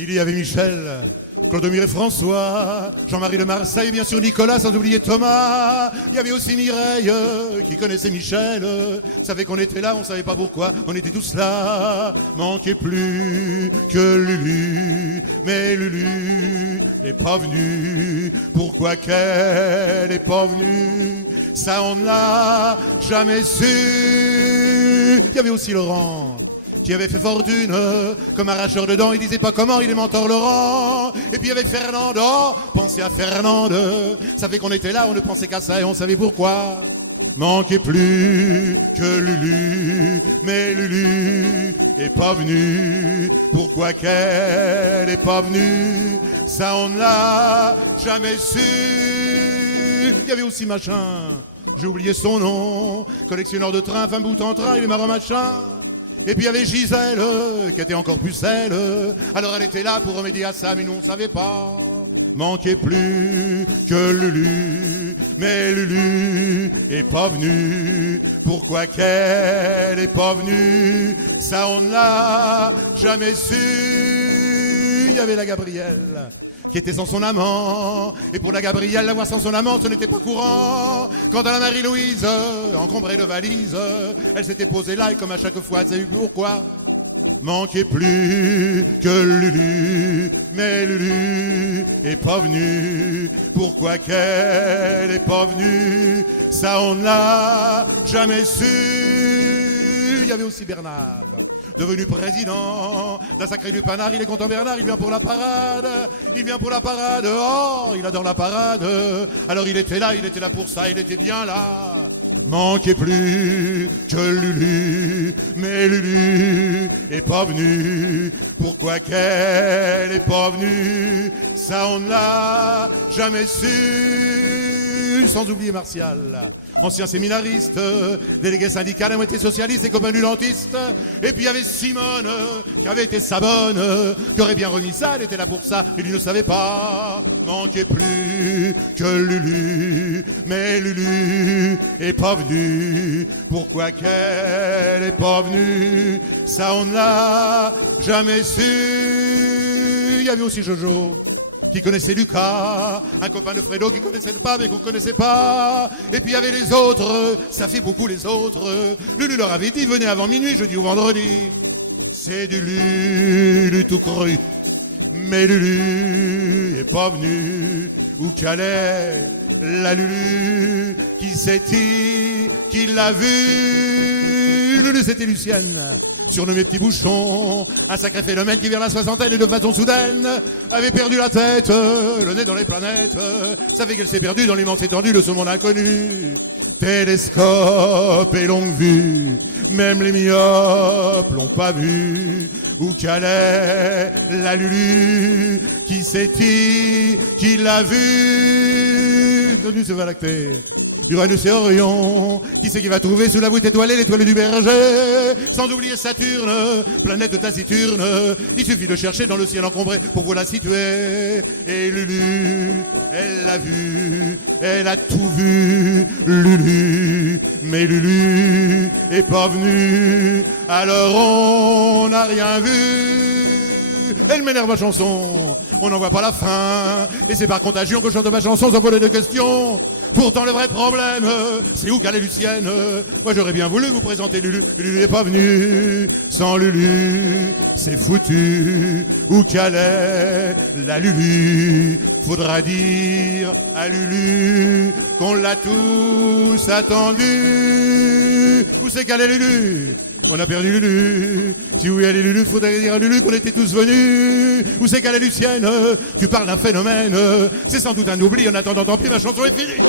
Il y avait Michel, Clodomir et François, Jean-Marie de Marseille, bien sûr Nicolas, sans oublier Thomas. Il y avait aussi Mireille, qui connaissait Michel, savait qu'on était là, on savait pas pourquoi, on était tous là. Manquait plus que Lulu, mais Lulu n'est pas venue. Pourquoi qu'elle n'est pas venue, ça on ne l'a jamais su. Il y avait aussi Laurent, qui avait fait fortune comme arracheur de dents, il disait pas comment, il est mentor Laurent. Et puis avec Fernande, oh, pensez à Fernande, ça fait qu'on était là, on ne pensait qu'à ça et on savait pourquoi. Manquait plus que Lulu, mais Lulu est pas venue. Pourquoi qu'elle est pas venue, ça on ne l'a jamais su. Il y avait aussi machin, j'ai oublié son nom, collectionneur de trains, fin bout en train, il est marrant machin. Et puis il y avait Gisèle, qui était encore plus celle. Alors elle était là pour remédier à ça, mais nous on savait pas. Manquait plus que Lulu, mais Lulu est pas venue. Pourquoi qu'elle est pas venue, ça on ne l'a jamais su. Il y avait la Gabrielle, qui était sans son amant. Et pour la Gabrielle, l'avoir sans son amant, ce n'était pas courant. Quant à la Marie-Louise, encombrée de valises, elle s'était posée là et comme à chaque fois, elle savait pourquoi. Manquait plus que Lulu, mais Lulu est pas venue. Pourquoi qu'elle est pas venue, ça on ne l'a jamais su. Il y avait aussi Bernard, devenu président d'un sacré du Panard. Il est content Bernard, il vient pour la parade. Il vient pour la parade, oh, il adore la parade. Alors il était là pour ça, il était bien là. Manquait plus que Lulu, mais Lulu est pas venue. Pourquoi qu'elle est pas venue, ça on ne l'a jamais su. Sans oublier Martial, ancien séminariste, délégué syndical à moitié socialiste et copain du dentiste. Et puis il y avait Simone, qui avait été sa bonne, qui aurait bien remis ça, elle était là pour ça, et lui ne savait pas. Manquait plus que Lulu, mais Lulu est pas venue. Pourquoi qu'elle est pas venue, ça on ne l'a jamais su. Il y avait aussi Jojo, qui connaissait Lucas, un copain de Fredo qui connaissait pas mais qu'on connaissait pas. Et puis il y avait les autres, ça fait beaucoup les autres. Lulu leur avait dit venez avant minuit, jeudi ou vendredi. C'est du Lulu tout cru, mais Lulu est pas venu. Où qu'elle est la Lulu, qui c'est-il qui l'a vu? Lulu c'était Lucienne, surnommé Petit Bouchon, un sacré phénomène qui vers la soixantaine et de façon soudaine avait perdu la tête, le nez dans les planètes, savait qu'elle s'est perdue dans l'immense étendue de ce monde inconnu. Télescope et longue vue, même les myopes l'ont pas vu. Où qu'elle est la Lulu, qui c'est-il qui l'a vu? Connu ce Valacté, Uranus et Orion, qui c'est qui va trouver sous la voûte étoilée l'étoile du berger? Sans oublier Saturne, planète taciturne, il suffit de chercher dans le ciel encombré pour vous la situer. Et Lulu, elle l'a vu, elle a tout vu, Lulu, mais Lulu est pas venue, alors on n'a rien vu. Elle m'énerve ma chanson, on n'en voit pas la fin, et c'est par contagion que je chante ma chanson sans poser de questions. Pourtant le vrai problème, c'est où qu'elle est Lucienne? Moi j'aurais bien voulu vous présenter Lulu, Lulu n'est pas venue. Sans Lulu, c'est foutu. Où qu'elle est la Lulu, faudra dire à Lulu qu'on l'a tous attendu. Où c'est qu'elle est Lulu? On a perdu Lulu. Si oui, elle est Lulu, faudrait dire à Lulu qu'on était tous venus. Où c'est qu'elle est Lucienne? Tu parles d'un phénomène. C'est sans doute un oubli. En attendant, tant pis, ma chanson est finie.